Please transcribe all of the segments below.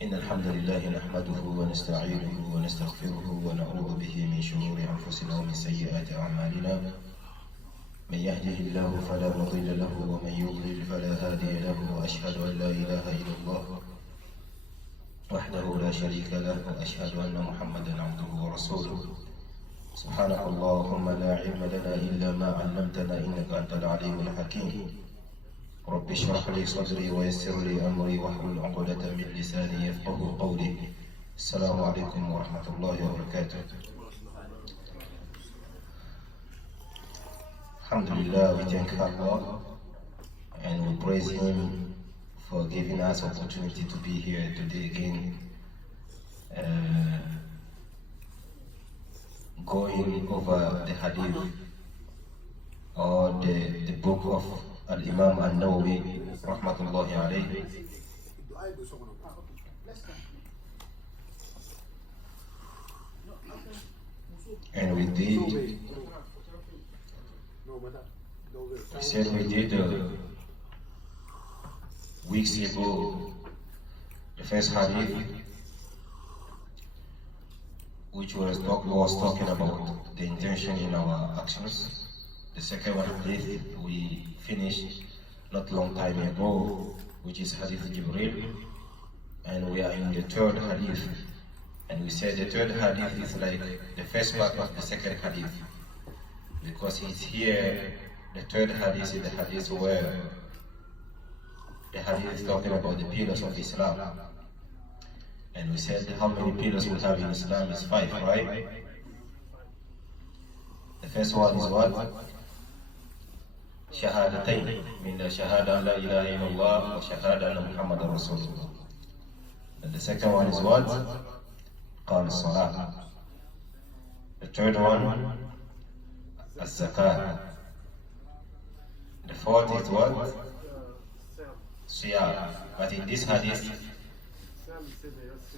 إن الحمد لله نحمده ونستعينه ونستغفره ونعوذ به من شرور أنفسنا ومن سيئات أعمالنا. من يهده الله فلا مضل له ومن يضلل فلا هادي له، وأشهد أن لا إله إلا الله وحده لا شريك له، وأشهد أن محمدا عبده ورسوله. سبحانك اللهم لا علم لنا إلا ما علمتنا إنك أنت العليم الحكيم. رب اشرح لي صدري ويسر لي أمري واحلل عقدة من لساني يفقه قولي. السلام عليكم ورحمة الله وبركاته. Alhamdulillah, we thank Allah and we praise Him for giving us opportunity to be here today again, going over the hadith or the book of Al-Imam An-Nawawi rahmatullahi alayhi. And we did weeks ago the first hadith, which was talking about the intention in our actions. The second hadith we finished not long time ago, which is Hadith Jibril, and we are in the third hadith. And we said the third hadith is like the first part of the second hadith, because it's here. The third hadith is the hadith where the hadith is talking about the pillars of Islam. And we said how many pillars we have in Islam is 5, right? The first one is what? Shahadatain, meaning Shahada la ilaha illallah wa Shahada anna Muhammadan Rasulullah. And the second one is what? Qam Salah. The third one, As-Zakah. The fourth is what? Siyam. But in this hadith,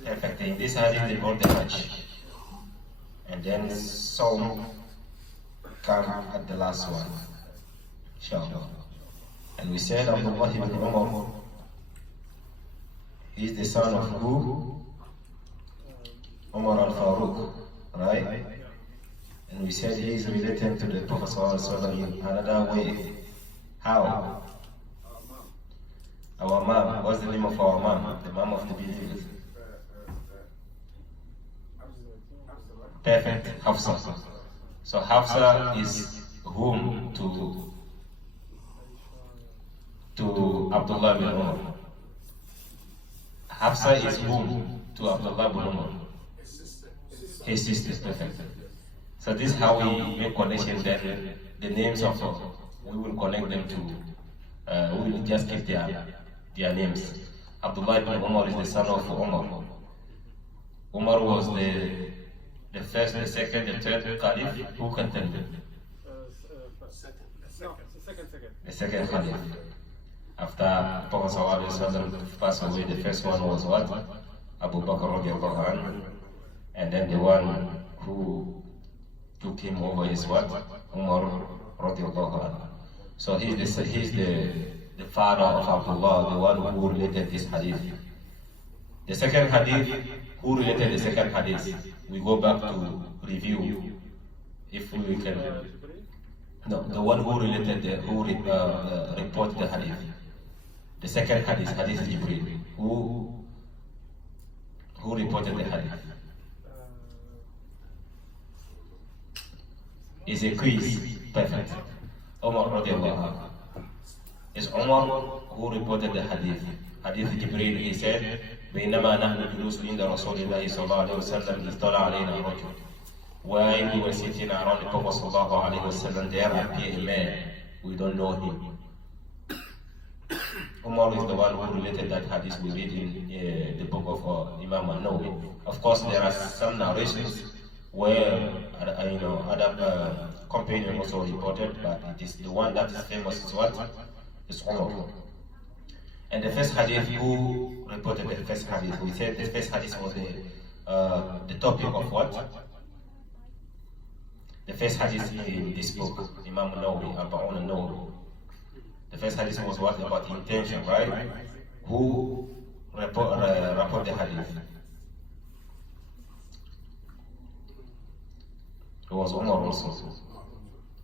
perfect. In this hadith they brought the Hajj. And then Sawm come at the last one. Inshallah. And we said Abdullah ibn Umar, he is the son of who? Umar al-Faruq, right? And we said he is related to the Prophet ﷺ in another way. How? Our mom. What's the name of our mom? The mom of the believers. Perfect. Hafsa. So Hafsa is whom to Abdullah bin Umar. Hafsa is whom to Abdullah bin Umar. His sister. Perfect. So this is how we make connection that the names of we will connect them to. We will just keep their names. Abdullah ibn Umar is the son of Umar. Umar was the first, the second, the third caliph. Who can tell them? The second caliph. After Prophet ﷺ passed away, the first one was what? Abu Bakr radiallahu anhu. And then the one who took him over is what? Umar radiallahu anhu. So he's the father of Abdullah, the one who related this hadith. The second hadith, who related the second hadith? We go back to review, if we can. No, the one who related, who reported the hadith. The second hadith, Hadith Jibril. Who reported the hadith? It's a quiz. Perfect. Umar radiallahu anhu. It's Umar who reported the hadith. Hadith Jibril, he said, بينما نحن جلوس عند رسول الله صلى الله عليه وسلم اطلع علينا رجل. While we were sitting around the Prophet صلى الله عليه وسلم, there appeared a man. We don't know him. Umar is the one who related that hadith we read in the book of Imam An-Nawawi. Of course, there are some narrations where other companions also reported, but it is the one that is famous is what? It's Umar. And the first hadith, who reported the first hadith? We said the first hadith was the topic of what? The first hadith in this book, Imam An-Nawawi, Arba'un An-Nawawi. The first hadith was what? About intention, right? Who reported rapport the hadith? It was Umar also.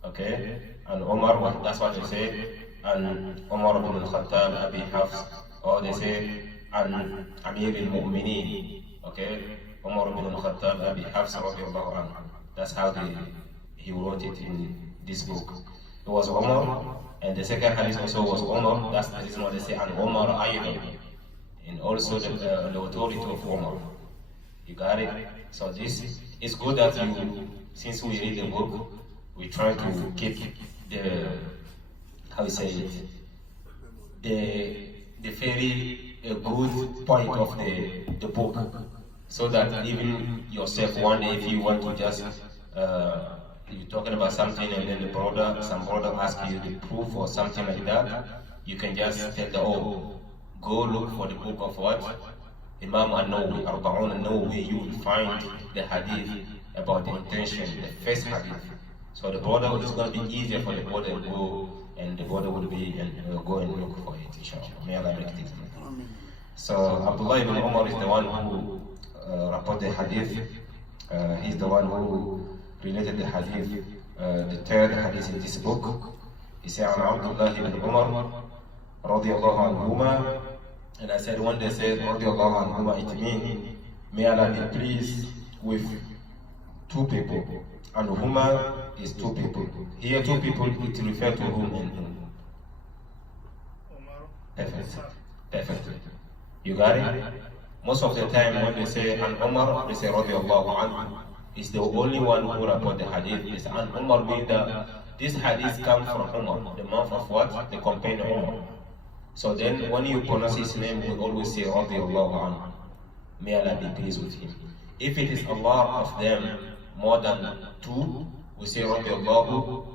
Okay? And Umar, that's what they say. And Umar ibn al-Khattab, Abi Hafs, or they say, and Amir al-Mu'mineen. Okay? Umar ibn al-Khattab, Abi Hafs, radiallahu anhu. That's how he wrote it in this book. It was Umar, and the second hadith also was Umar. That's the reason why they say, and Umar Ayyadam. And also the authority of Umar. You got it? So this is good that since we read the book, we try to keep the, how you say it, the very good point of the book, so that even yourself one day, if you want to just you're talking about something and then some brother asks you the proof or something like that, you can just tell go look for the book of what? Imam An-Nawawi, Arba'un An-Nawawi, you will find the hadith about the intention, the first hadith. So the brother is going to be easier for the brother to go, and the brother will be go and look for it, inshallah. May Allah make it easy. So Abdullah ibn Umar is the one who reported the hadith. He's the one who related the hadith, the third hadith in this book. He said, Abdullah ibn Umar, radiallahu anhuma. And I said, when they said, radiallahu anhuma, it means, may Allah be pleased with two people. And huma is two people. Here, two people, it refers to whom and whom. Perfect. Perfect. You got it? Most of the time, when they say an Umar, they say radiallahu anhu. It's the only one who report the hadith. It's an Umar means that this hadith comes from Umar, the mouth of what? The companion Umar. So then, when you pronounce his name, we always say radiallahu anhu. May Allah be pleased with him. If it is a lot of them, more than two, we say radiallahu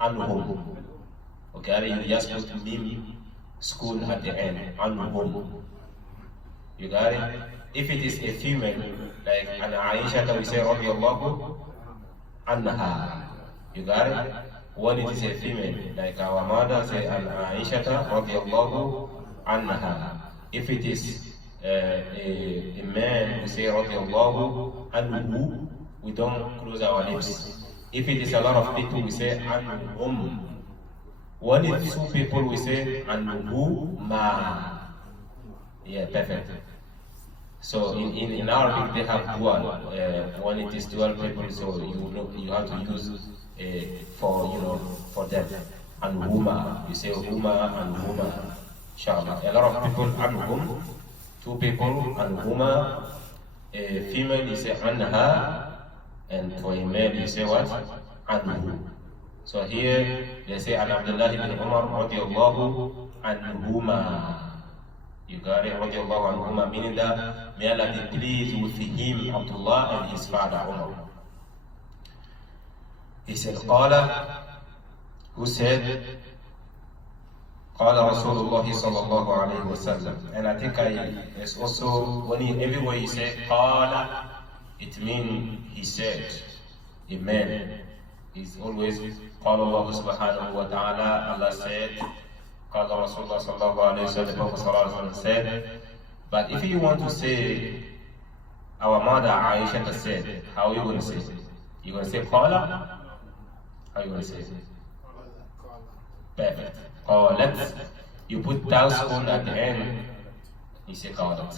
anhum. Okay, you just put mim school at the end, anhum. You got it? If it is a female, like an Aisha, we say radiallahu anha. You got it? When it is a female, like our mother, say an Aisha radiallahu anha. If it is a man, we say radiallahu anhu. We don't close our lips. If it is a lot of people, we say anhum. When it's two people, we say anhuma. Yeah, perfect. So in Arabic they have dual. When it is 12 people, so you have to use for them. Anhuma. You say huma anhuma. Inshallah. A lot of people anhum. Two people anhuma. A female you say anha. And for a male, you say what? Anhu. So here, they say, An Abdullah ibn Umar, radiallahu anhuma. You got it? Radiallahu anhuma, meaning that may Allah be pleased with him, Abdullah, and his father, Umar. He said, Qala, who said, Qala Rasulullah sallallahu alayhi wa sallam. And I think it's also, everywhere you say, Qala, it means he said, Amen. It's always Qala Allah subhanahu wa ta'ala, Allah said, Qala Rasulullah sallallahu alayhi wa sallam, the Prophet sallallahu alayhi wa sallam said. But if you want to say, our mother Aisha said, how are you going to say it? You going to say Qala? How are you going to say it? Perfect. Qalat. You put tauspoon at the end, you say Qalat.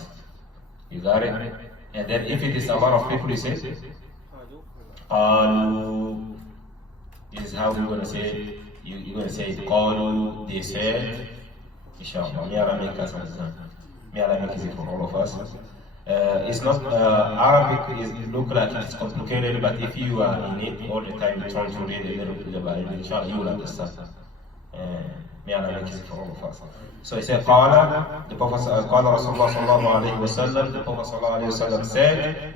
You got it? And then if it is a lot of people, you say, Qalu. This is how we're going to say it. You're going to say, Qalu, they said, Inshallah. May Allah make us understand. May Allah make it for all of us. It's not, Arabic look like it's complicated, but if you are in it all the time, trying to read a little bit about it, inshallah, you will understand. May Allah make it for all of us. So he said, Qala, the Prophet Qala Rasulullah sallallahu alayhi wa sallam, the Prophet sallallahu alayhi wa sallam said,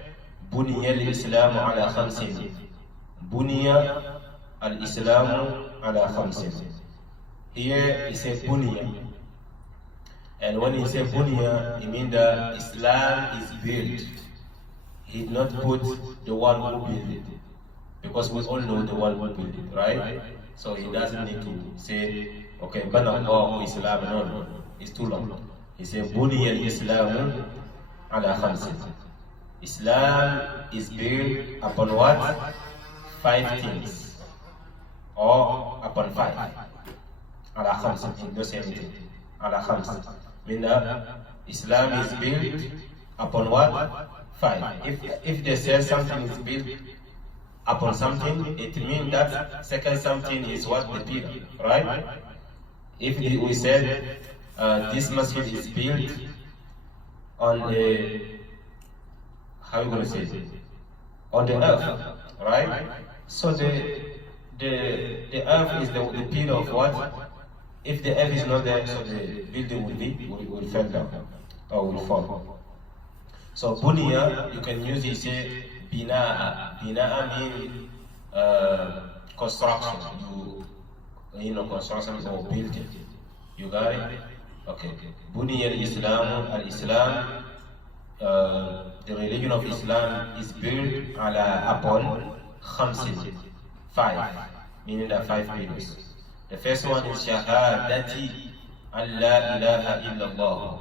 Buniya al-Islamu ala khamsin. Buniya al-Islamu ala khamsin. Here he said Buniya. And when he said Buniya, he means that Islam is built. He did not put the one who built it. Because we all know the one who built it, right? So he doesn't need to say, okay, Bana Allah Islam, no, it's too long. He said, بُنِيَ الْإِسْلَامُ عَلَى خَمْسٍ. Islam is built upon what? 5 things. Or upon 5. Ala khamsin. Don't say anything. Ala khamsin. Meaning that Islam is built upon what? 5. If they say something is built upon something, it means that second something is what? The pillar. Right? If we said this masjid is built on a, how are you going to say it? On the earth, right? So the earth is the pillar of what? If the earth is not there, so the building will fall down or will fall. So bunya, you can use it, say bina'a. Bina'a means construction. You know, construction or building. You got it? Okay. Bunya al-Islam, the religion of Islam is built upon khamsin, 5, meaning the 5 pillars. The first one is shahadati an la ilaha illallah.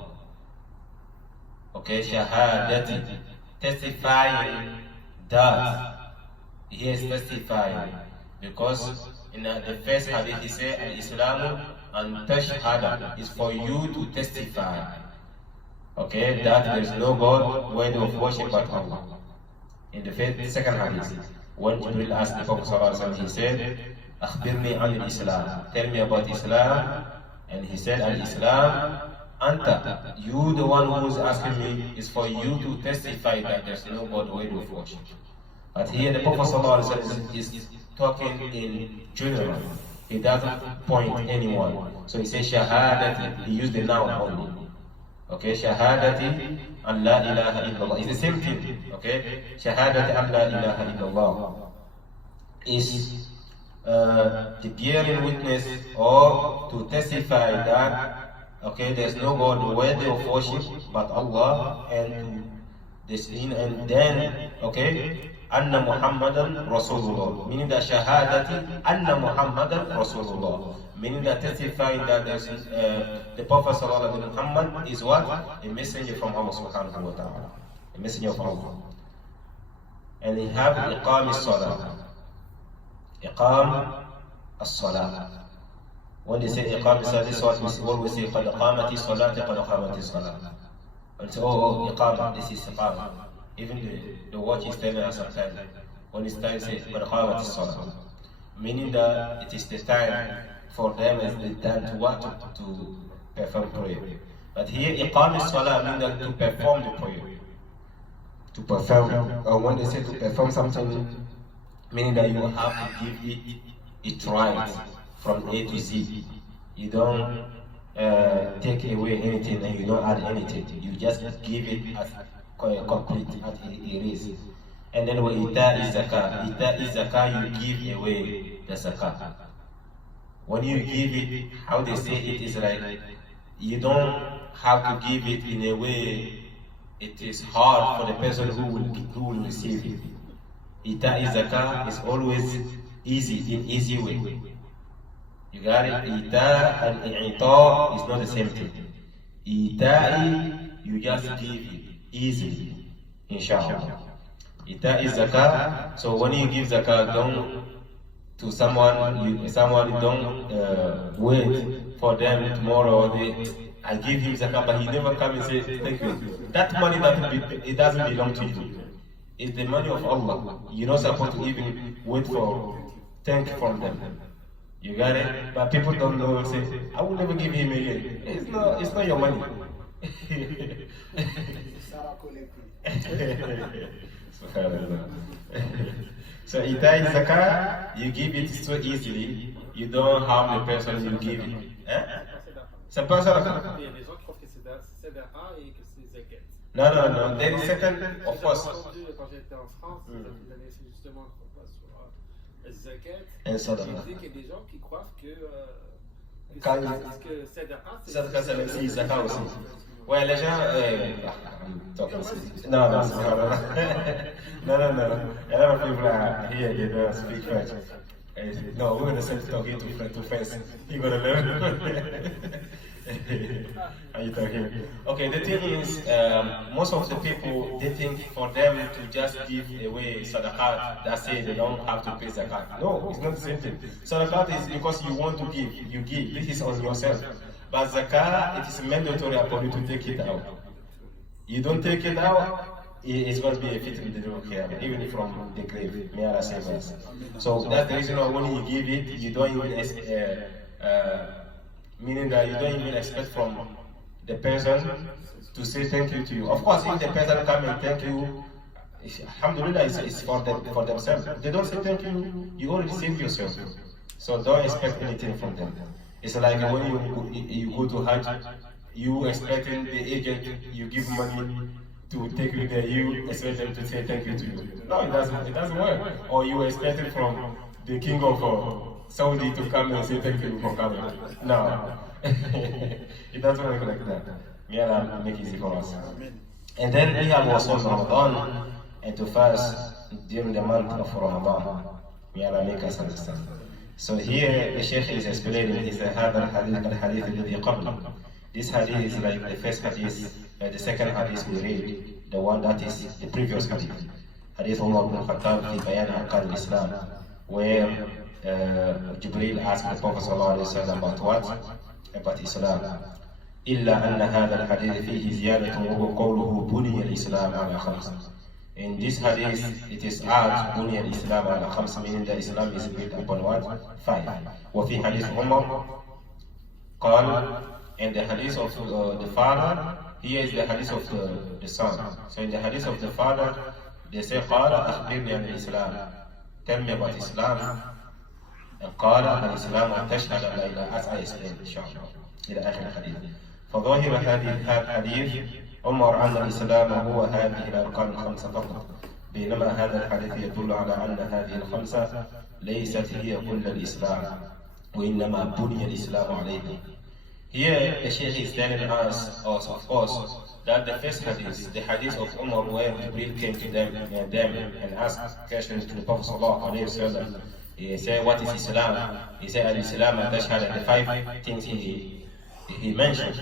Okay, shahadati, testifying that he is testifying, because in the first hadith he said al-Islamu an tashhada is for you to testify. Okay, that there is no God worthy of worship but Allah. In the second hadith, when Jibril asked the Prophet ﷺ, he said, "Akhbirni an al-Islam." Tell me about Islam. And he said, "Al-Islam, anta." You, the one who is asking me, is for you to testify that there is no God worthy of worship. But here the Prophet ﷺ is talking in general. He doesn't point anyone. So he says shahadati. He used the noun only. Okay, shahadati an la ilaha illallah. It's the same thing. Okay, shahadati an la ilaha illallah is the bearing witness or to testify that there's no God worthy of worship but Allah, and then Anna Muhammadan Rasulullah, meaning that shahadati Anna Muhammadan Rasulullah, meaning that testifying that there's the Prophet Sallallahu Alaihi Muhammad is what? A messenger from Allah Subhanahu wa Ta'ala, a messenger of Allah. And he have iqam as-salah. Iqam as-salah. When they say iqam as-salah, this is what we always say, qad qamati salati, qad qamati salah. And say, iqama, this is iqama. Even the watch is telling us sometimes, when it's time, say, qad qamati salah. Meaning that it is the time for them, is the time to what? To perform prayer. But here, iqam as-salah means that to perform the prayer. To perform, or when they say to perform something, meaning that you have to give it right from A to Z. You don't take away anything and you don't add anything. You just give it as complete as it is. And then when ita is zakah, you give away the zakah. When you give it, how they say it is like, you don't have to give it in a way it is hard for the person who will receive it. Ita'i zakah is always easy, in easy way. You got it? Ita and i'ta is not the same thing. Ita'i, you just give it easily, inshallah. Ita'i zakah, so when you give zakah, don't to someone don't wait for them tomorrow. I give him zakah, but he never come and say thank you. That money it doesn't belong to you. It's the money of Allah. You're not supposed to even wait for thank from them. You got it? But people don't know. Say, I will never give him again. It's not your money. So ita'i zakah, you give it so easily. You don't harm the person you give it. C'est pas ça. Il y a des gens qui trouvent que c'est sadaqa et que c'est zakat. Non, there is certain, of course. Quand j'étais en France, j'avais fait justement un repas sur zakat. Et j'ai dit qu'il y a des gens qui croient que sadaqa, c'est zakat aussi. Ouais, les gens. No. A lot of people are here, they don't speak French. No, we're going to send talking to friends. You're going to learn. Are you talking? Okay, the thing is, most of the people, they think for them to just give away sadaqat, that's it, they don't have to pay zakat. No, it's not the same thing. Sadaqat is because you want to give, you give. This is on yourself. But zakat, it is mandatory upon you to take it out. You don't take it out, it's going to be a fit in the room here, even from the grave. May Allah save us. So that's the reason why when you give it, you don't even meaning that you don't even expect from the person to say thank you to you. Of course, if the person come and thank you, alhamdulillah, it's for themselves. They don't say thank you, you already saved yourself. So don't expect anything from them. It's like when you go to Hajj, you expecting the agent, you give money to take you there, you expect them to say thank you to you. No, it doesn't work. Or you expect from the king of Saudi to come and say thank you for coming. No, it doesn't work like that. May Allah make it easy for us. And then we have also Ramadan, and to fast during the month of Ramadan. May Allah make us understand. So here the Shaykh is explaining is هذا الحديث الذي قبله. This hadith is like the first hadith, the second hadith we read, the one that is the previous hadith. Hadith Umar ibn Khattab في بيان أركان الإسلام, where Jibreel asked the Prophet ﷺ about what? About Islam. إلا أن هذا الحديث فيه زيادة وهو قوله بني الإسلام على خمس. In this hadith, it is add بني الإسلام على خمس, meaning that Islam is built upon what? 5. وفي حديث عمر قال, and the hadith of the father, here is the hadith of the son. So in the hadith of the father, they say قال أخبرني عن الإسلام, tell me about Islam. قال الإسلام أن تشهد أن لا إله، as I explained إن شاء الله إلى آخر الحديث. فظاهر هذا الحديث عمر أن الإسلام هو هذه الأركان الخمسة فقط، بينما هذا الحديث يدل على أن هذه الخمسة ليست هي كل الإسلام وإنما بني الإسلام عليها. Here the Shaykh is telling us, of course, that the first hadith, the hadith of Umar, where Jibreel came to them and asked questions to the Prophet sallallahu alaihi wasallam. He said, what is Islam? He said, Al-Islam al-Tashhad, and the 5 things he mentioned.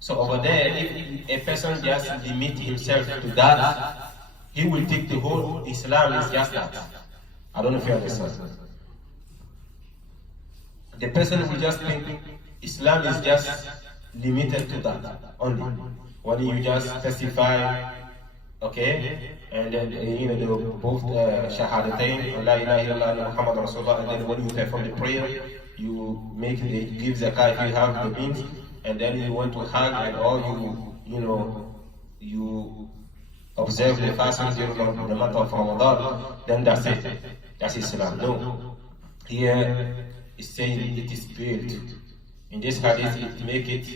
So over there, if a person just limit himself to that, he will think the whole Islam is just that. I don't know if you understand. The person will just think Islam is just limited to that only. When you just testify, okay, and then they both shahadatain, la ilaha illallah Muhammad Rasulullah, and then when you perform the prayer, you give zakah if you have the means, and then you want to hug and all, you observe the fasting during the month of Ramadan, then that's it. That's Islam. No. Here it's saying it is built. In this hadith, it make it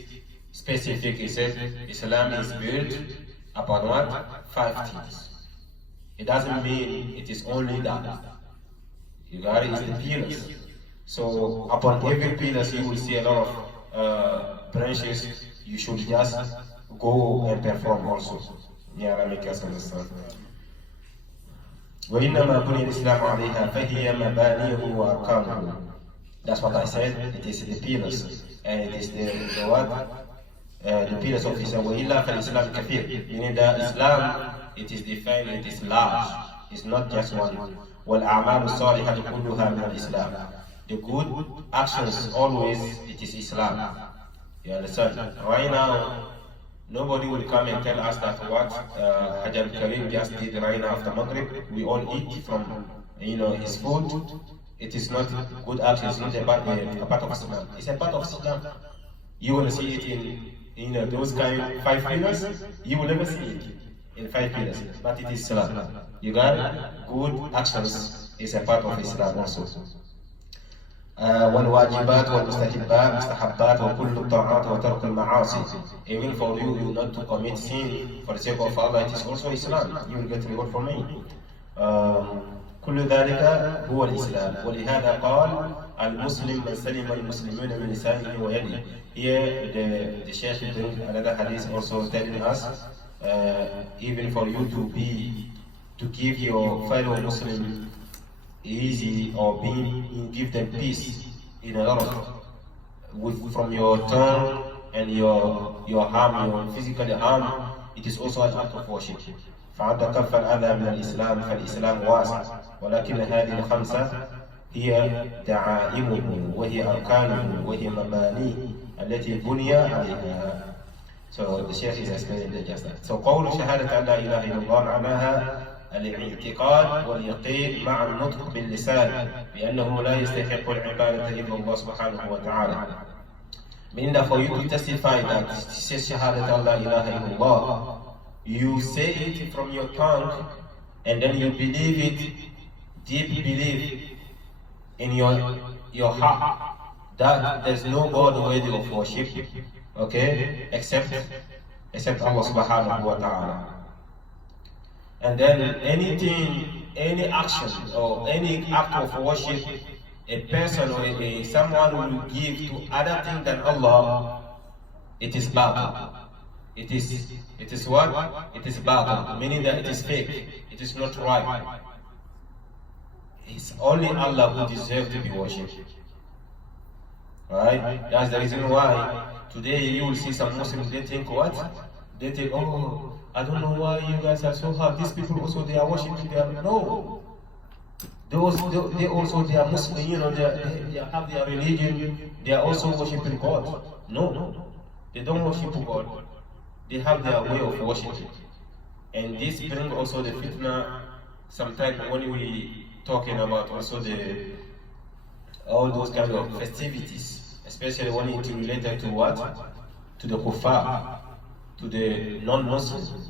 specific. It says Islam is built upon what? 5 things. It doesn't mean it is only that. You got it? It's the pillars. So upon every pillar, you will see a lot of branches. You should just go and perform also. Yeah, let me just understand. وإنما بني الإسلام عليها فهي مبانيه وأركانه. That's what I said. It is the pillars, and it is the what? The pillars of Islam. وإلا فالإسلام كثير. Meaning that Islam, it is defined, it is large. It's not just one. والأعمال الصالحة كلها من الإسلام. The good actions always, it is Islam. You understand? Right now, nobody will come and tell us that what Hajj al-Karim just did right now after Maghrib, we all eat from his food. It is not good action, it's not a part of Islam. It's a part of Islam. You will see it in those kind of 5 pillars, you will never see it in 5 pillars, but it is Islam. You got it? Good actions is a part of Islam also. والواجبات والمستحبات مستحبات وكل الطاعات وترك المعاصي. Even for you not to commit sin for the sake of Allah, it is also Islam. You will get reward from me. كل ذلك هو الإسلام. ولهذا قال المسلم من سلم المسلمون من لسانه ويده. Here the Shaykh brings another hadith also telling us even for you to give your fellow Muslim easy or give them peace in a lot of from your tongue and your harm, your physical harm, it is also an act of worship. فعد كف الأذى من الإسلام فالإسلام واسع ولكن هذه الخمسة هي دعائمه وهي أركانه وهي مبانيه التي بني عليها. So the Shaykh is explaining just that. So قول شهادة أن لا إله إلا الله معناها الاعتقاد واليقين مع النطق باللسان بأنه لا يستحق العبادة إلا الله سبحانه وتعالى. Meaning that for you to testify that شهادة أن لا إله إلا الله, you say it from your tongue and then you believe it, deep belief in your heart that there's no God worthy of worship, okay, except Allah subhanahu wa ta'ala. And then any action or any act of worship a person or someone will give to other things than Allah, it is batil. It is what? It is batil, meaning that it is fake. It is not right. It's only Allah who deserves to be worshipped. Right? That's the reason why today you will see some Muslims, they think what? They think, oh, I don't know why you guys are so hard. These people also, they are worshipping their... No. They also, they are Muslim, you know, they have their religion. They are also worshipping God. No. They don't worship God. They have their way of worshiping. And this brings also the fitna. Sometimes when we talking about also all those kind of festivities, especially when it's related to what? To the kuffar, to the non-Muslims.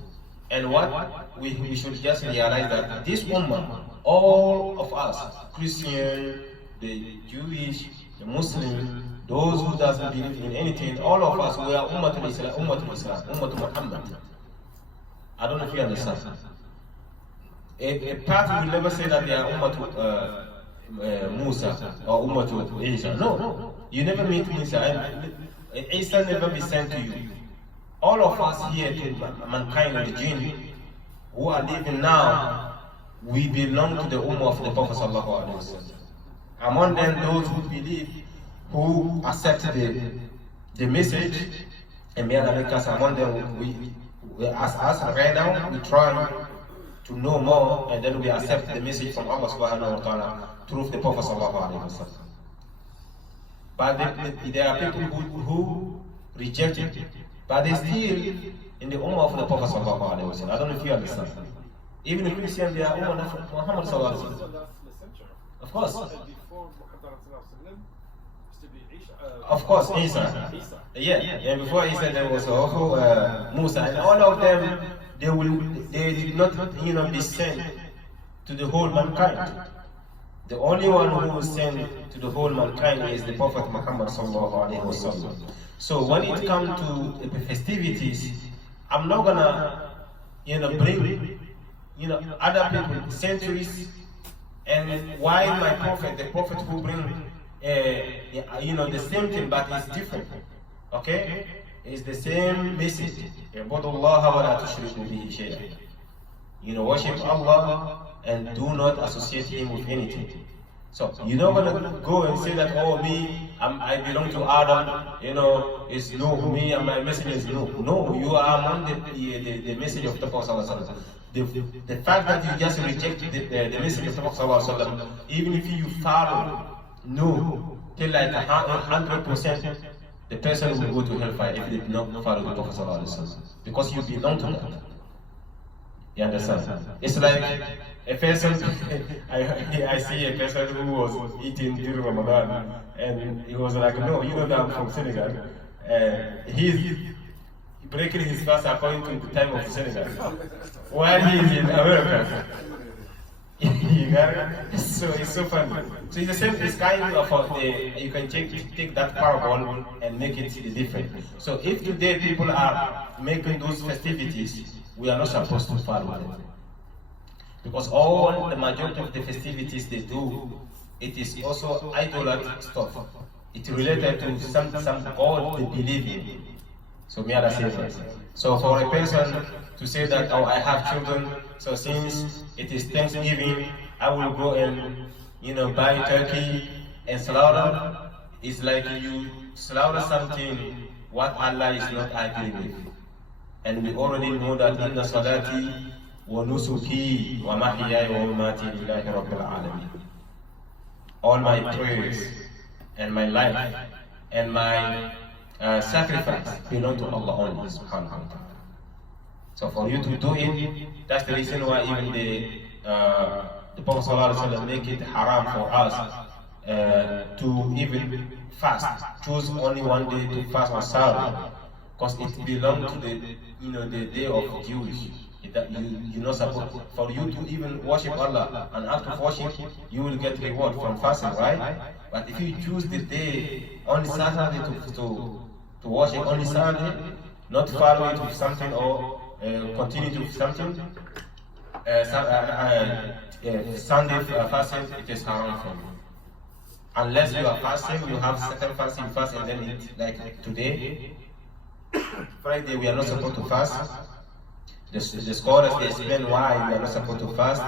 And what? We should just realize that this woman, all of us, Christian, the Jewish, the Muslim, those who doesn't believe in anything, all of us, we are Ummatul Islam, Ummatul Muhammad. I don't know if you understand. A part will never say that they are Ummatul Musa or Ummatul Isa. No, you never meet Musa. Isa never be sent to you. All of us here, to mankind and the jinn, who are living now, we belong to the Ummah of the Prophet Sallallahu Alaihi Wasallam. Among them, those who believe, who accept the message, and may Allah make us among them. We as us right now, we try to know more, and then we accept the message from Allah Subhanahu wa Taala through the Prophet Sallallahu Alaihi Wasallam. But there are people who reject it, but they still in the Ummah of the Prophet Sallallahu Alaihi Wasallam. I don't know if you understand. Even the Christians, they are Ummah of Muhammad Sallallahu Alaihi Wasallam. Of course. Of course, Isa. Yeah, and before Isa there was also Musa, and all of them they did not be sent to the whole mankind. The only one who was sent to the whole mankind is the Prophet Muhammad sallallahu alaihi wasallam. So when it comes to the festivities, I'm not gonna bring other people centuries, and why my prophet, the prophet who bring the same thing, but it's different. Okay? It's the same message. Worship Allah and do not associate Him with anything. So you're not gonna go and say that, oh, I belong to Adam, it's Nuh, me and my message is Nuh. No, you are among the message of the Prophet. The fact that you just reject the message of the Prophet, even if you follow no, till like 100%, the person will go to hellfire if they do not follow the Prophet ﷺ, because you belong to that. You understand? It's like a person, I see a person who was eating during Ramadan, and he was like, no, you know that I'm from Senegal. He's breaking his fast according to the time of Senegal, while he is in America. You got it? So it's so funny. So it's the same, it's kind of you can take that parable and make it different. So if today people are making those festivities, we are not supposed to follow them. Because the majority of the festivities they do, it is also idolatrous stuff. It's related to some God they believe in. So may Allah save us. So for a person to say that, oh, I have children, so since it is Thanksgiving, I will go and buy turkey and slaughter. It's like you slaughter something what Allah is not agreeing with. And we already know that inna salati wa nusuki wa mahyaya wa mamati lillahi rabbil alamin. All my prayers and my life and my sacrifice belong to Allah only, subhanahu wa ta'ala. So for you to do it, that's the reason why even the Prophet ﷺ make it haram for us to even fast. Choose only one day to fast on Saturday, because it belongs to the day of Jewish. You're not supposed, for you to even worship Allah, and after worship you will get reward from fasting, right? But if you choose the day only Saturday to worship only Saturday, not follow it with something or continue to something, Sunday fasting, it is haram for you. Unless you are fasting, you have certain fasting fast, and then eat, like today, Friday, we are not supposed to fast. The scholars, they explain why we are not supposed to fast,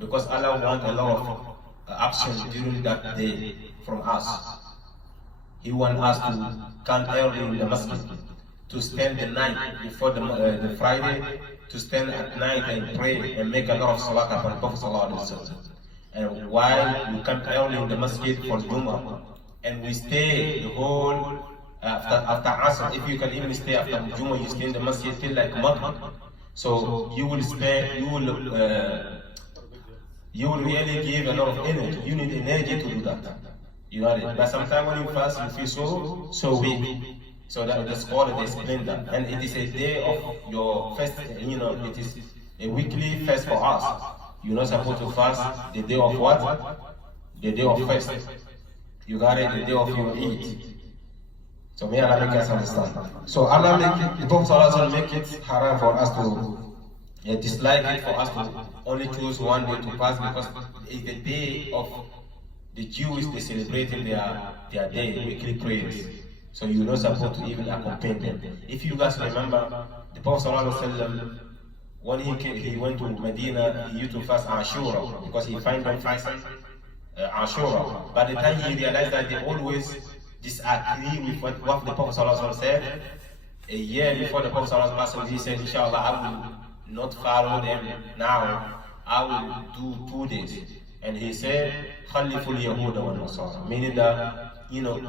because Allah wants a lot of action during that day from us. He wants us to come early in the masjid, to spend the night before the Friday, to spend at night and pray and make a lot of salat upon Prophet Sallallahu Alaihi Wasallam. And while we come early in the masjid for Jummah, and we stay the whole after Asr, if you can even stay after Jummah, you stay in the masjid till like Maghrib. So you will really give a lot of energy. You need energy to do that. You got it. But sometimes when you fast, you feel so weak. So that the scholar they explain that, and it is a day of your fast. It is a weekly fast for us. You're not supposed to fast the day of what? The day of fast. You got it. The day of your Eid. So may Allah make us understand. So Allah make it, the Prophet ﷺ make it haram for us to dislike it, for us to only choose one day to fast, because it's the day of the Jews. They celebrating their day, weekly prayers. So you're not supposed to even accompany them. If you guys remember, the Prophet ﷺ, when he went to Medina, he used to fast Ashura, because he find them fasting Ashura. By the time he realized that they always disagree with what the Prophet ﷺ said, a year before the Prophet ﷺ passed away, he said, inshallah, I will not follow them now. I will do 2 days. And he said, خَلِّفُ الْيَهُودَ وَالنَّصَارَى, meaning that,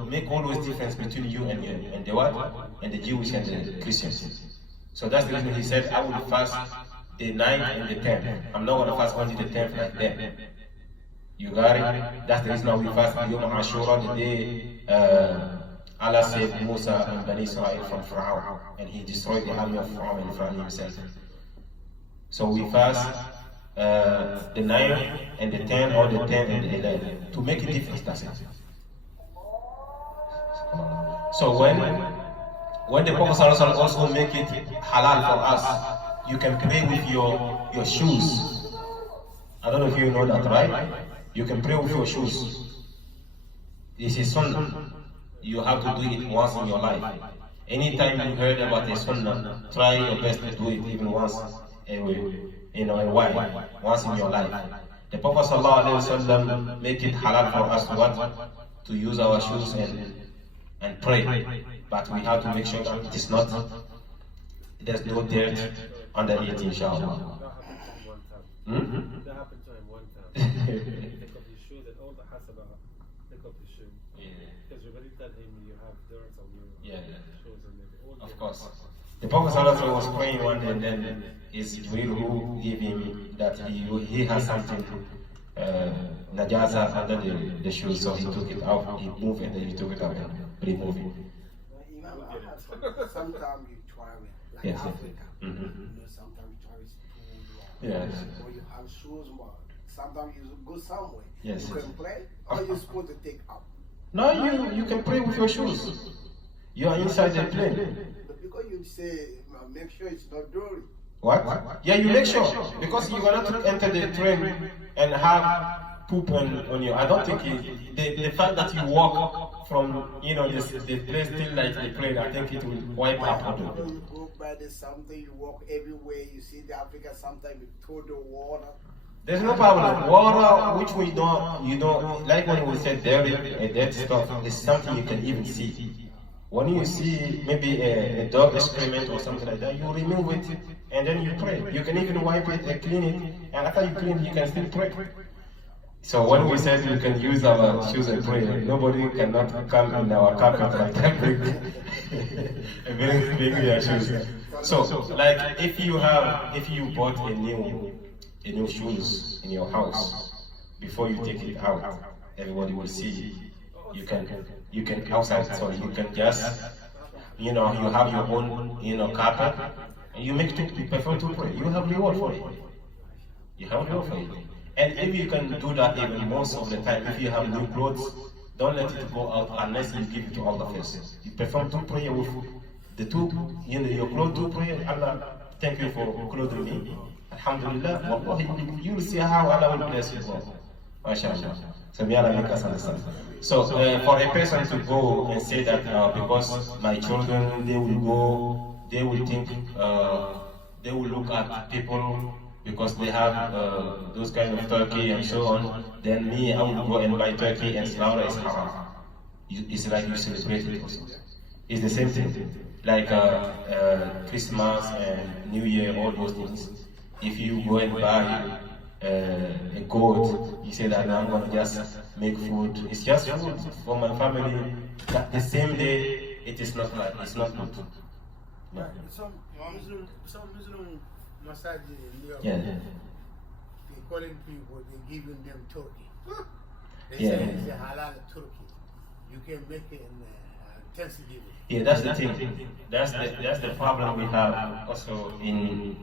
make always difference between you and the what? And the Jews and the Christians. So that's the reason he said, I will fast the 9th and the 10th. I'm not going to fast only the 10th like them. You got it? That's the reason why we fast Yom Ashura, the day Allah saved Musa and Bani Israel from Pharaoh, and he destroyed the army of Pharaoh in front of himself. So we fast the 9th and the 10th, or the 10th and the 11th, to make a difference, that's it. So when the Prophet ﷺ also make it halal for us, you can pray with your shoes. I don't know if you know that, right? You can pray with your shoes. This is sunnah. You have to do it once in your life. Anytime you heard about a sunnah, try your best to do it even once a while, once in your life. The Prophet ﷺ make it halal for us to use our shoes and pray. But we have to make sure that it is not, there's no dirt under it, inshallah. That happened to him one time. Pick up his shoe, that all the hasaba pick up his shoe. Because you already tell him you have dirt on your shoes and all. Of course. The Prophet ﷺ was praying one day, and then his Jibreel who gave him that he has something najasa under the shoe, so he took it out, he moved it, and then he took it out and removed it. Sometimes you travel, like Yes, Africa. Mm-hmm. Sometimes you travel too long. Yes. Or you have shoes more. Sometimes you go somewhere. Yes. You can play, or you're supposed to take out. No, you can pray with your shoes. You are inside the plane. But because you say, make sure it's not dirty. What? Yeah, you make sure, because you are not to enter the train and have poop on you. I don't think the fact that you walk from the place till like the plane, I think it will wipe out. You go by the something, you walk everywhere. You see the Africa. Sometimes you throw the water. There's no problem. Water, which we don't, like when we said dirty, dead stuff, is something you can even see. When you see maybe a dog excrement or something like that, you remove it and then you pray. You can even wipe it and clean it, and after you clean it, you can still pray. So when we said we can use our shoes and pray, nobody cannot come in our carpet like that, bring their shoes. So, like if you bought a new shoes in your house, before you take it out, everybody will see. You can outside, so you can just, you have your own, carpet, and you perform to pray. You have reward for it. You have reward for it. And if you can do that even most of the time, if you have new clothes, don't let it go out unless you give it to Allah first. You perform two prayer with the two, your clothes to prayer. Allah, thank you for clothing me. Alhamdulillah. Wallahi, you will see how Allah will bless you. MashaAllah. So may Allah make us understand. So for a person to go and say that because my children, they will think, they will look at people because they have those kind of turkey and so on, then me, I will go and buy turkey and slaughter is haram. It's like you celebrate it also. It's the same thing. Like Christmas and New Year, all those things. If you go and buy a goat, you say that I'm going to just make food. It's just food for my family. That the same day, it is not right. It's not good. Yeah. Some Muslim massages in New York, Yeah. they calling people, they giving them turkey. They Yeah. say it's a halal turkey. You can make it in Thanksgiving. Yeah, that's the thing. That's the problem we have also in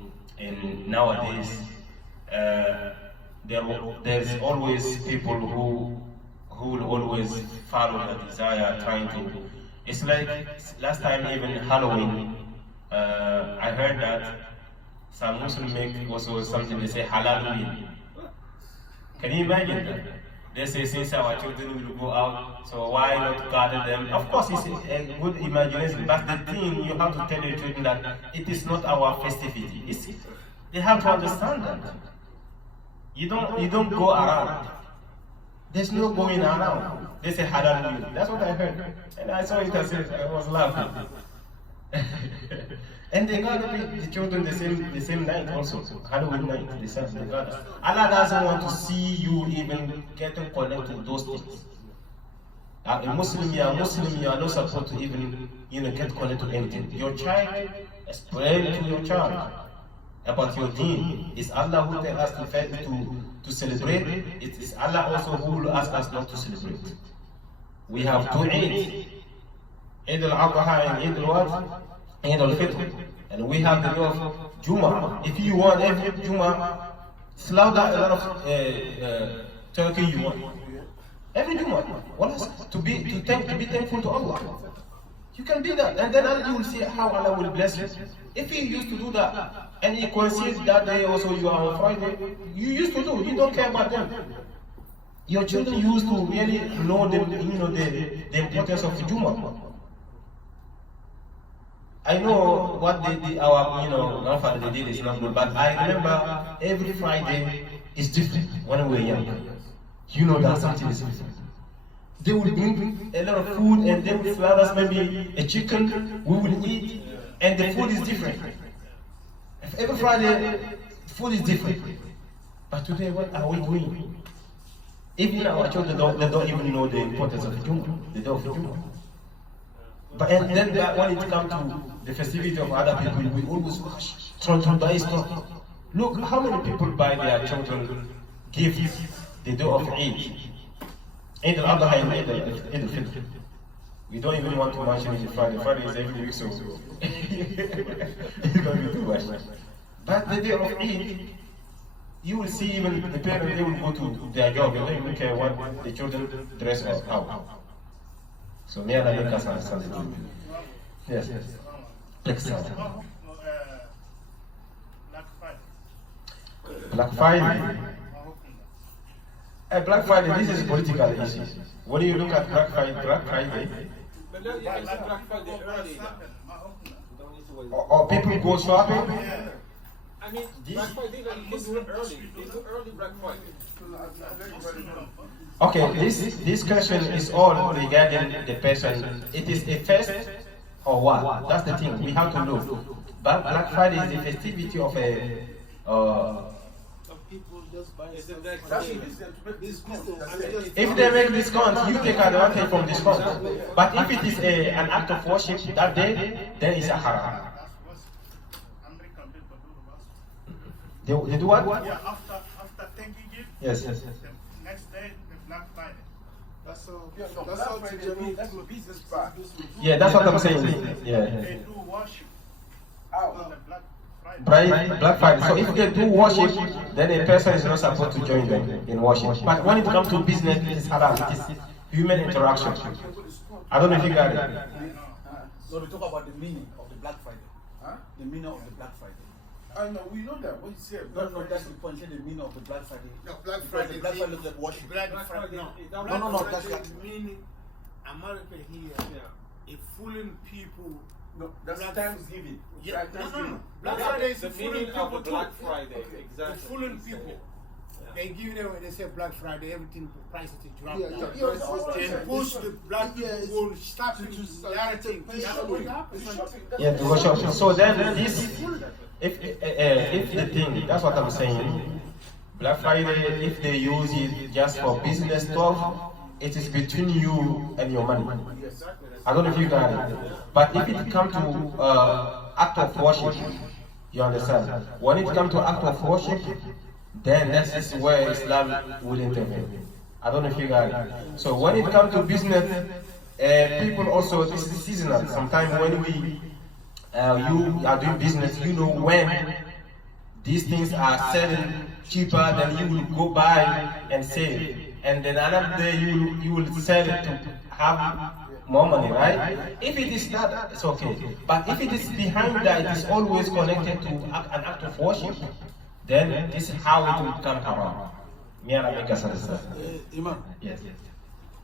nowadays. There's always people who will always follow the desire, trying to. It's like last time, even Halloween, I heard that some Muslims make also something, they say halal. Can you imagine that? They say since our children will go out, so why not gather them? Of course, it's a good imagination, but the thing you have to tell your children that it is not our festivity. They have to understand that. You don't go around. There's no going around. They say halal. That's what I heard, and I saw it. I was laughing. And they gather the children the same night also, Halloween night. They gather. Allah doesn't want to see you even getting connected to those things. A Muslim, you are not supposed to even get connected to anything. Your child, explain to your child about your deen. It's Allah who tells us to celebrate. It is Allah also who will ask us not to celebrate. We have two Eids, Eid al-Adha and Eid al-What? Eid al-Fitr. And we have the day of Juma. If you want every Juma, slaughter a lot of turkey you want. Every Juma. What is to be thankful to Allah. You can do that, and then you will see how Allah will bless you. If you used to do that, and you coincide that day also you are on Friday, you used to do, you don't care about them. Your children used to really know the importance of Juma. I know what our grandfather did is not good, but I remember every Friday is different when we were young. You know that something is different. They will bring a lot of food and they will slaughter us maybe a chicken, we will eat, and the food is different. Every Friday, food is different. But today, what are we doing? Even our children don't even know the importance of Juma, the day of Juma. But then when it comes to the festivity of other people, we always try to buy stuff. Look, how many people buy their children gifts the day of Eid? Eid al-Adha and Eid al-Fitr. We don't even want to mention it Friday. Friday is every week, so it's going to be too much. But the day of Eid, you will see even the parents, they will go to their job. They don't even care what the children dress out. So may Allah make us understand the truth. Yes. Next slide. Black Friday. Black Friday, this is a political issue. When you look at Black Friday, But now you can see Black Friday early now. Don't need to wait. or people go shopping. I mean, Black Friday, you can do it early. You can do early Black Friday. Okay, this question is all regarding the person. It is a fast or what? That's the thing. We have to look. Black Friday is the festivity of a. Some people just buy It's stuff. the next That's day. it, this business. If they make discount, you take advantage from discount. But if it is an act of worship that day, then it's a haram. American people do the worst. They do what? Yeah, after Thanksgiving, Yes. the next day, the Black Friday. That's all. Yeah, no, That's all Black to Friday, generate that's a business part. Yeah, that's what I'm saying. Yeah. They do worship How? on the Black Friday. Black Friday. So if they do worship, then a person is not supposed to join them in worship. But when it comes to business, it is haram. It is human interaction. I don't know if you got it. No, we talk about the meaning of the Black Friday. Huh? The meaning of the Black Friday. I know, we know that. What you say? No, that's the point. Say the meaning of the Black Friday. No, Black Because Friday. the Black Friday looks like worship. Black Black Friday. Friday. No, No, no, Black that's Friday not- meaning America here. Yeah. It fooling people. No, that's Black- Thanksgiving. Yeah, Like no, no, no. Thanksgiving. Black Yeah, Friday is the fooling meaning people of the too. Black Friday. Okay. Exactly. It's fooling He said people. it. Yeah. They give them when they say Black Friday, everything prices to drop Yeah, down. yeah, yeah, it's all They right. push the black Yeah, people it's- won't stop to- it. to- That's to- what happens. It's shopping. That's Yeah, what to go it's shopping. So then this, if the thing, that's what I'm saying. Black Friday, if they use it just for business stuff, it is between you and your money. I don't know if you got it. But if it comes to act of worship, you understand? When it comes to act of worship, then that is where Islam will intervene. I don't know if you got it. So when it comes to business, people also, this is seasonal. Sometimes when you are doing business, you know when these things are selling cheaper, then you will go buy and save. And then another day you will sell it to have more money, right? If it is not, it's okay. But if it is behind that, it is always connected to an act of worship, then this is how it will become haram. May Allah make us understand. Imam, Yes.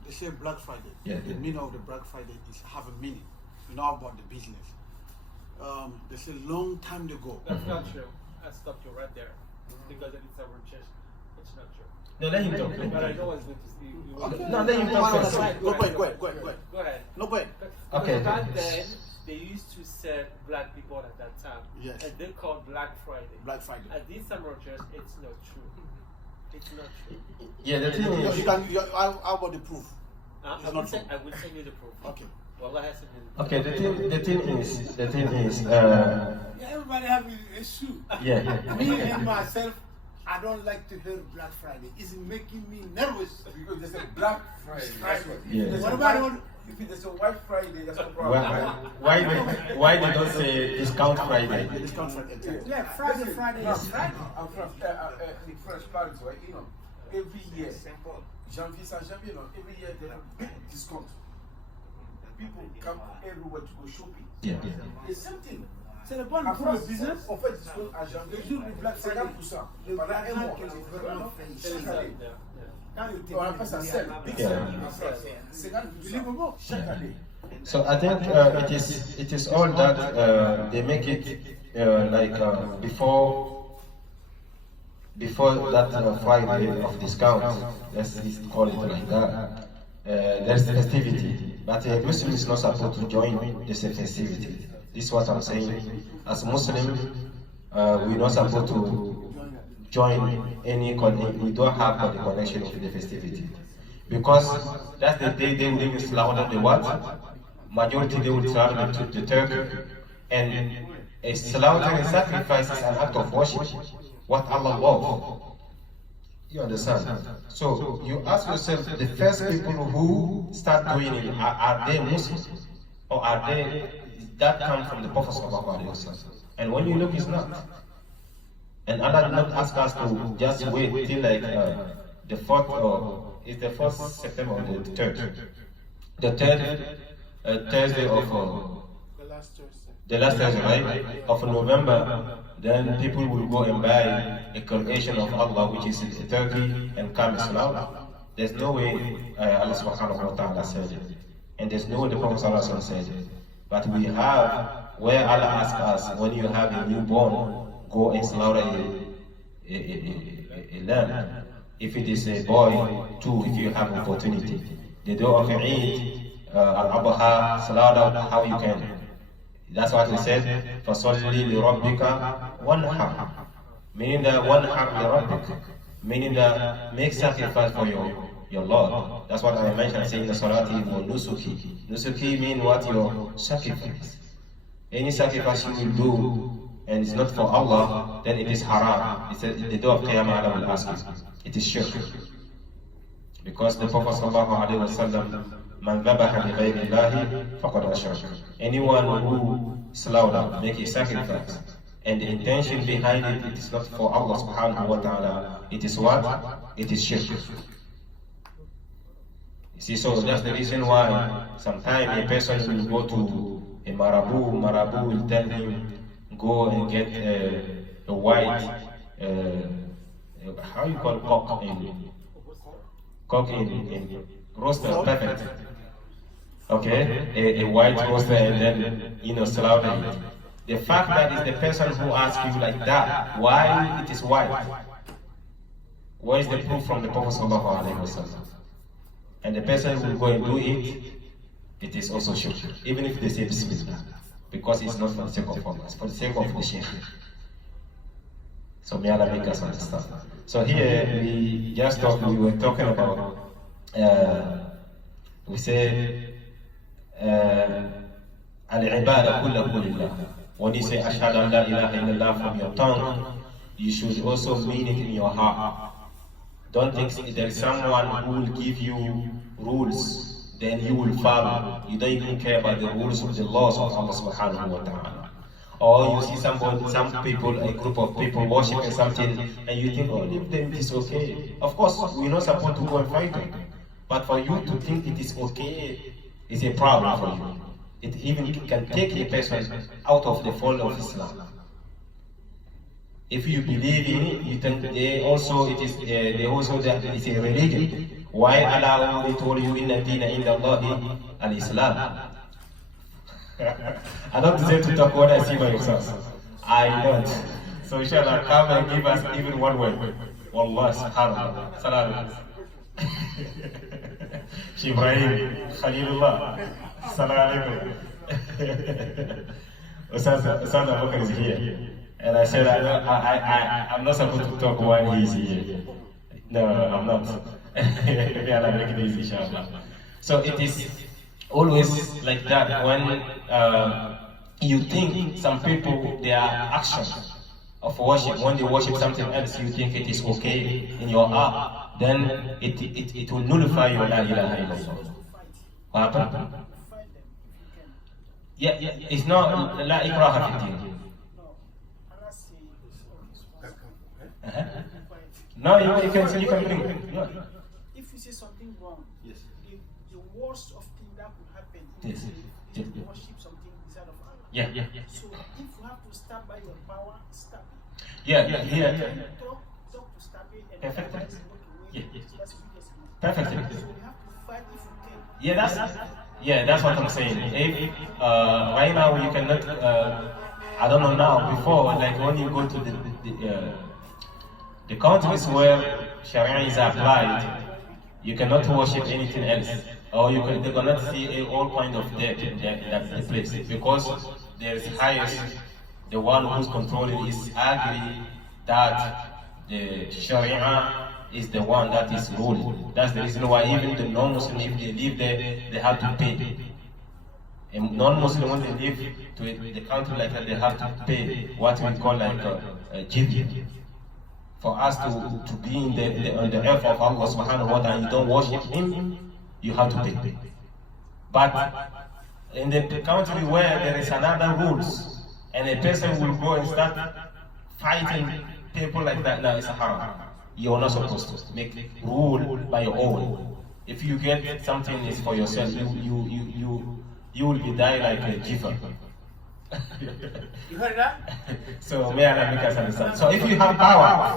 they say Black Friday. Yeah. The meaning of the Black Friday is have a meaning. You know about the business. They say long time ago. That's not true. I stopped you right there. Because it's our church. It's not true. No, let him talk. But I know it's going to see. You No, let him talk No, first. no, go ahead. Go ahead. No, go ahead. Okay. Back then, they used to sell black people at that time. Yes. And they called Black Friday. Black Friday. At this summer church, it's not true. It's not true. Yeah, the thing You is, can, how about the proof? I It's will not send, true. I will send you the proof. Okay. Wallah has sent me the proof. okay, the thing is, Yeah, everybody have a shoe. yeah. Me and myself, I don't like to hear Black Friday. It's making me nervous. Because there's a Black Friday. That's what. Yeah. If there's What a about white- on- If there's a White Friday, that's no problem. Why they don't say discount Friday? The discount Friday. Exactly. Yeah, Friday is Friday. I'm from the French Paris, right? You know, every year, Janvier, Saint-Janvier, every year there's a big discount. People come everywhere to go shopping. Yeah. The same thing. C'est le bon En pour le France, business. on fait discount à janvier. Le jour du Black Friday, 50%. le Pendant Black un mois. Market is very It's Chaque not- année. yeah, yeah. Quand you On appelle ça sel. Big Yeah. sale. En France. 50% chaque année. So I think it is all that they make it before that Friday of discount. Let's just call it like that. There's festivity, but a Muslim is not supposed to join this festivity. This is what I'm saying. As Muslim, we're not supposed to join any. We don't have the connection to the festivity because that's the day they will even slaughter the what? Majority they will slaughter the turkey, and a slaughter and sacrifice is an act of worship. What Allah loves. You understand? So you ask yourself, the first people who start doing it, are they Muslims? Or are they, that come from the Prophet Sallallahu Alaihi Wasallam? And when you look, it's not. And Allah did not ask us to just wait till like the 4th, or is the 4th September or the 3rd? The 3rd Thursday of The last Thursday. the last Thursday, right, of November, then people will go and buy a creation of Allah, which is a turkey, and come and slaughter. There's no way Allah subhanahu wa ta'ala said it. And there's no way the Prophet sallallahu alaihi wasallam said it. But we have, where Allah asks us, when you have a newborn, go and slaughter a lamb. If it is a boy, too, if you have opportunity. The day of Eid, Al-Adha, slaughter how you can. That's what he said, فَصَلِّ لِرَبِّكَ وَانْحَرْ. Meaning that وَانْحَرْ لِرَبِّكَ. Meaning that make sacrifice for your Lord. That's what I mentioned, saying the salati or nusuki. Nusuki mean what? Your sacrifice. Any sacrifice you will do and it's not for Allah, then it is haram. It's the day of Qiyamah, Allah will ask you. It is shirk. Because the Prophet ﷺ, Man dhabaha li ghayri Allahi faqad ashraka. Anyone who slaughter, make a sacrifice, and the intention behind it, it is not for Allah subhanahu wa ta'ala, it is what? It is shirk. You see, so that's the reason why sometimes a person will go to a marabu will tell him, go and get a white, how you call cock in roaster, perfect. Okay, a white roaster and then, slaughter it. The fact that it's the person who asks you like that, why it is white? Where is the proof from the Prophet sallallahu alaihi wasallam? And the person who will go and do it, it is also shirk, even if they say Bismillah, because it's not for the sake of Allah, it's for the sake of the Shaykh. So may Allah make us understand. So here we were talking about, we say, al-ibadah kullahu lillah. When you say ashhadu an la ilaha illallah from your tongue, you should also mean it in your heart. Don't think there is someone who will give you rules, then you will follow. You don't even care about the rules of the laws of Allah subhanahu wa ta'ala. Or you see some people, a group of people worshiping something, and you think, oh, leave them, it is okay. Of course, we're not supposed to go and fight them. But for you to think it is okay is a problem for you. It even can take a person out of the fold of Islam. If you believe in it, you think it is a religion. Why Allah only told you inna deena inda Allahi al-Islam? I don't deserve to talk what I see by yourself. I don't. So inshallah, come and give us even one word. Wallah, subhanallah. Salam. Shibrahim, Khalilullah. Salam alaikum. Ustaz Abu Bakr is here. And I said, I'm not supposed to talk while he's here. No, I'm not. Maybe I'll make it easy, inshallah. So it is always like that when you think some people, their actions of worship, when they worship something else, you think it is okay in your heart, then it will nullify your la ilaha illallah. What happened? Yeah, it's not la ikraha fi din. No, you can bring it. No. If you say something wrong, Yes. the worst of thing that could happen Yes. is to worship something inside of Allah. Yeah. So if you have to start by your power, start it. Yeah. Talk to start it and Perfectly. otherwise you go to wait. Yeah. That's what Perfectly. So you have to fight if you can. Yeah, that's what I'm saying. If right now you cannot, I don't know now. Before, like when you go to the countries where Sharia is applied, you cannot worship anything else, or you cannot see all kind of death in that place, because there is highest, the one who's controlling is agree that the Sharia is the one that is ruling. That's the reason why even the non-Muslim, if they live there, they have to pay. A non-Muslim, when they live to the country like that, they have to pay what we call like a jizya. For us to be on the earth of Allah subhanahu wa ta'ala, you don't worship Him, you have to pay. But in the country where there is another rules, and a person will go and start fighting people like that, now it's a haram. You are not supposed to make rule by your own. If you get something is for yourself, you will be dying like a jifa. You heard that? So may Allah make us understand. So if you have power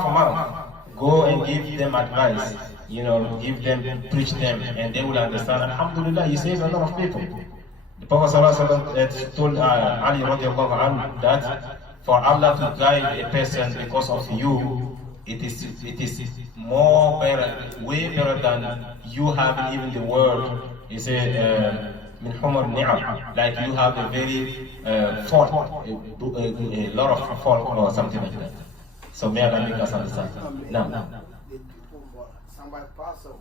from Allah, go and give them advice, give them, preach them, and they will understand. Alhamdulillah, He saves a lot of people. The Prophet ﷺ told Ali radiallahu anhu that for Allah to guide a person because of you, it is more better, way better than you having even the word. He said, من حمر النعم, like you have a very fault, a lot of fault or something like that. So may Allah make us understand. No, Now, the people, somebody pass away.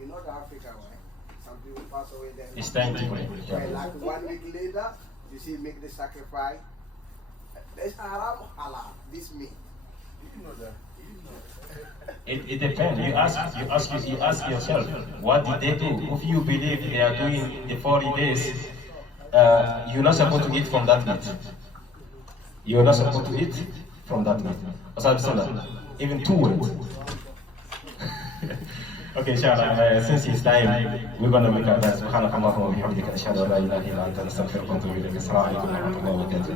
You know the Africa, right? Some people pass away there. it's time to pray. Right, like 1 week later, you see, make the sacrifice. There's haram, halal. This meat. You know that. It depends. You ask yourself, what did they do? If you believe they are doing the 40 days, you're not supposed to eat from that meat. You're not supposed to eat from that meat. Even 2 words. Okay, inshallah, since it's time, we're going to make our best. سبحانك اللهم وبحمدك أشهد أن لا إله إلا أنت نستغفرك ونتوب إليك. السلام عليكم ورحمة الله وبركاته.